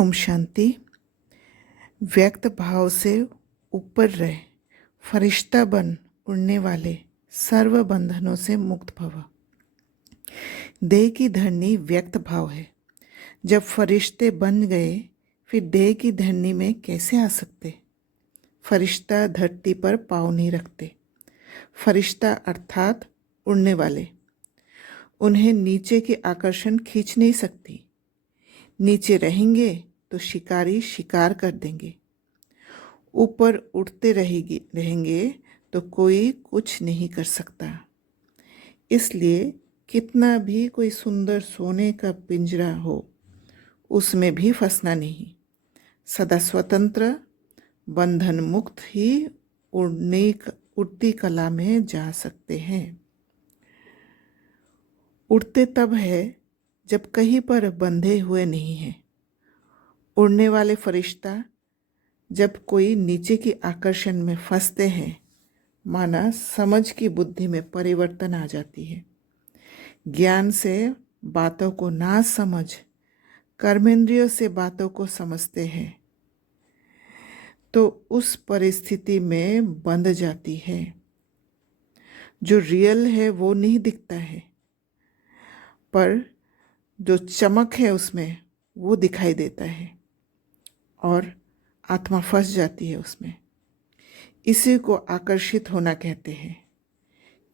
ओम शांति। व्यक्त भाव से ऊपर रहे, फरिश्ता बन उड़ने वाले सर्व बंधनों से मुक्त भव। देह की धरनी व्यक्त भाव है। जब फरिश्ते बन गए फिर देह की धरनी में कैसे आ सकते? फरिश्ता धरती पर पाँव नहीं रखते। फरिश्ता अर्थात उड़ने वाले, उन्हें नीचे की आकर्षण खींच नहीं सकती। नीचे रहेंगे तो शिकारी शिकार कर देंगे, ऊपर उड़ते रहेंगे तो कोई कुछ नहीं कर सकता। इसलिए कितना भी कोई सुंदर सोने का पिंजरा हो, उसमें भी फंसना नहीं। सदा स्वतंत्र बंधन मुक्त ही उड़ती कला में जा सकते हैं। उड़ते तब है जब कहीं पर बंधे हुए नहीं हैं। उड़ने वाले फरिश्ता जब कोई नीचे की आकर्षण में फंसते हैं, माना समझ की बुद्धि में परिवर्तन आ जाती है। ज्ञान से बातों को ना समझ कर्मेंद्रियों से बातों को समझते हैं, तो उस परिस्थिति में बंध जाती है। जो रियल है वो नहीं दिखता है, पर जो चमक है उसमें वो दिखाई देता है और आत्मा फंस जाती है उसमें। इसी को आकर्षित होना कहते हैं।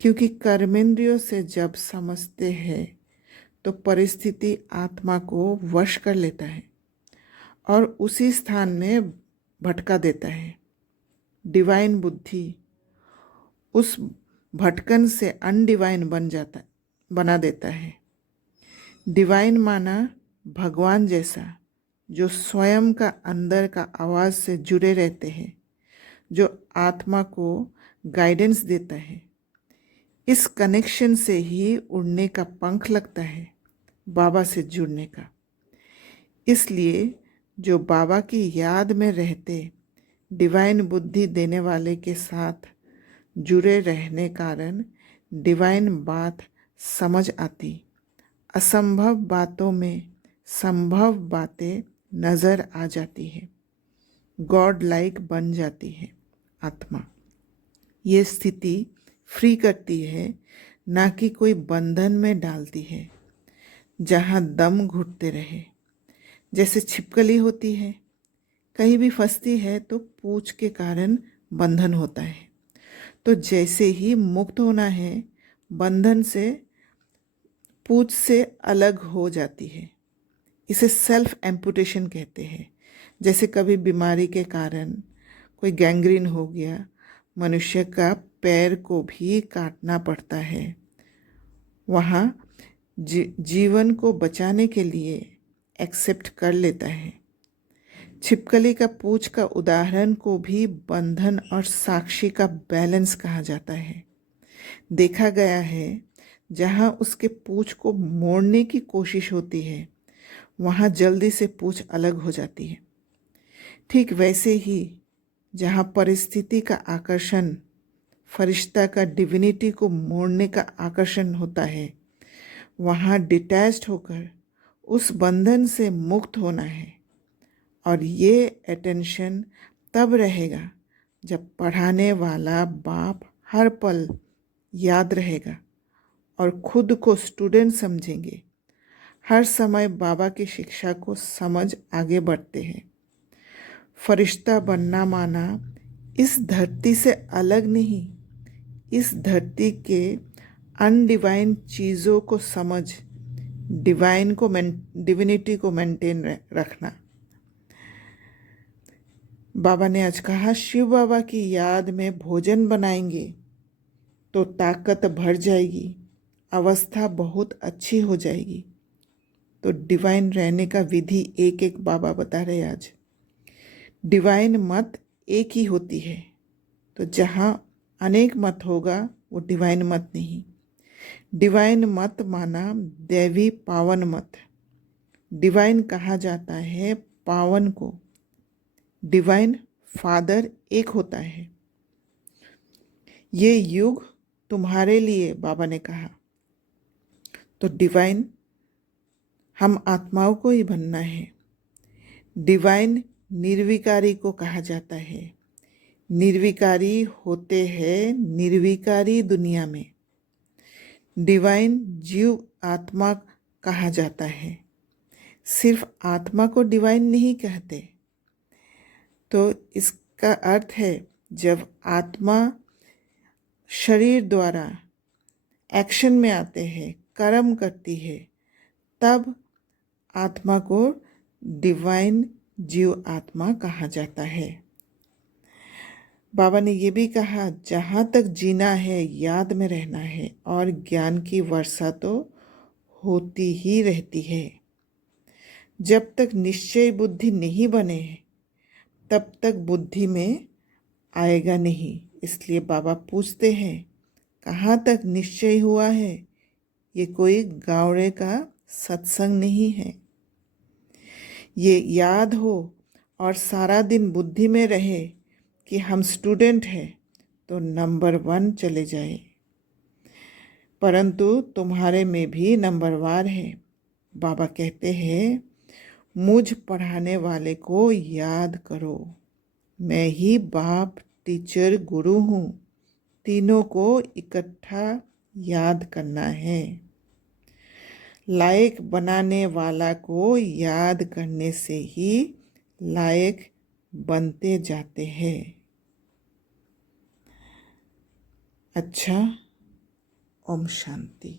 क्योंकि कर्मेंद्रियों से जब समझते हैं तो परिस्थिति आत्मा को वश कर लेता है और उसी स्थान में भटका देता है। डिवाइन बुद्धि उस भटकन से अनडिवाइन बना देता है। डिवाइन माना भगवान जैसा, जो स्वयं का अंदर का आवाज़ से जुड़े रहते हैं, जो आत्मा को गाइडेंस देता है। इस कनेक्शन से ही उड़ने का पंख लगता है, बाबा से जुड़ने का। इसलिए जो बाबा की याद में रहते डिवाइन बुद्धि देने वाले के साथ जुड़े रहने कारण डिवाइन बात समझ आती, असंभव बातों में संभव बातें नज़र आ जाती है, गॉड लाइक बन जाती है आत्मा। ये स्थिति फ्री करती है, ना कि कोई बंधन में डालती है जहाँ दम घुटते रहे। जैसे छिपकली होती है, कहीं भी फंसती है तो पूंछ के कारण बंधन होता है। तो जैसे ही मुक्त होना है बंधन से, पूंछ से अलग हो जाती है। इसे सेल्फ एम्पुटेशन कहते हैं। जैसे कभी बीमारी के कारण कोई गैंग्रीन हो गया, मनुष्य का पैर को भी काटना पड़ता है। वहाँ जीवन को बचाने के लिए एक्सेप्ट कर लेता है। छिपकली का पूंछ का उदाहरण को भी बंधन और साक्षी का बैलेंस कहा जाता है। देखा गया है जहाँ उसके पूंछ को मोड़ने की कोशिश होती है, वहाँ जल्दी से पूंछ अलग हो जाती है। ठीक वैसे ही जहाँ परिस्थिति का आकर्षण फरिश्ता का डिविनिटी को मोड़ने का आकर्षण होता है, वहाँ डिटैच्ड होकर उस बंधन से मुक्त होना है। और ये अटेंशन तब रहेगा जब पढ़ाने वाला बाप हर पल याद रहेगा और खुद को स्टूडेंट समझेंगे। हर समय बाबा की शिक्षा को समझ आगे बढ़ते हैं। फरिश्ता बनना माना इस धरती से अलग नहीं, इस धरती के अनडिवाइन चीज़ों को समझ डिविनिटी को मेंटेन रखना। बाबा ने आज कहा, शिव बाबा की याद में भोजन बनाएंगे तो ताकत बढ़ जाएगी, अवस्था बहुत अच्छी हो जाएगी। तो डिवाइन रहने का विधि एक एक बाबा बता रहे आज। डिवाइन मत एक ही होती है, तो जहाँ अनेक मत होगा वो डिवाइन मत नहीं। डिवाइन मत माना दैवी पावन मत। डिवाइन कहा जाता है पावन को। डिवाइन फादर एक होता है। ये युग तुम्हारे लिए बाबा ने कहा। तो डिवाइन हम आत्माओं को ही बनना है। डिवाइन निर्विकारी को कहा जाता है। निर्विकारी होते हैं निर्विकारी दुनिया में। डिवाइन जीव आत्मा कहा जाता है। सिर्फ आत्मा को डिवाइन नहीं कहते। तो इसका अर्थ है जब आत्मा शरीर द्वारा एक्शन में आते हैं, कर्म करती है, तब आत्मा को डिवाइन जीव आत्मा कहा जाता है। बाबा ने ये भी कहा, जहाँ तक जीना है याद में रहना है और ज्ञान की वर्षा तो होती ही रहती है। जब तक निश्चय बुद्धि नहीं बने तब तक बुद्धि में आएगा नहीं। इसलिए बाबा पूछते हैं, कहाँ तक निश्चय हुआ है? ये कोई गावड़े का सत्संग नहीं है। ये याद हो और सारा दिन बुद्धि में रहे कि हम स्टूडेंट हैं तो नंबर 1 चले जाए। परंतु तुम्हारे में भी नंबरवार है। बाबा कहते हैं, मुझ पढ़ाने वाले को याद करो। मैं ही बाप, टीचर, गुरु हूँ। तीनों को इकट्ठा याद करना है। लायक बनाने वाला को याद करने से ही लायक बनते जाते हैं। अच्छा, ओम शांति।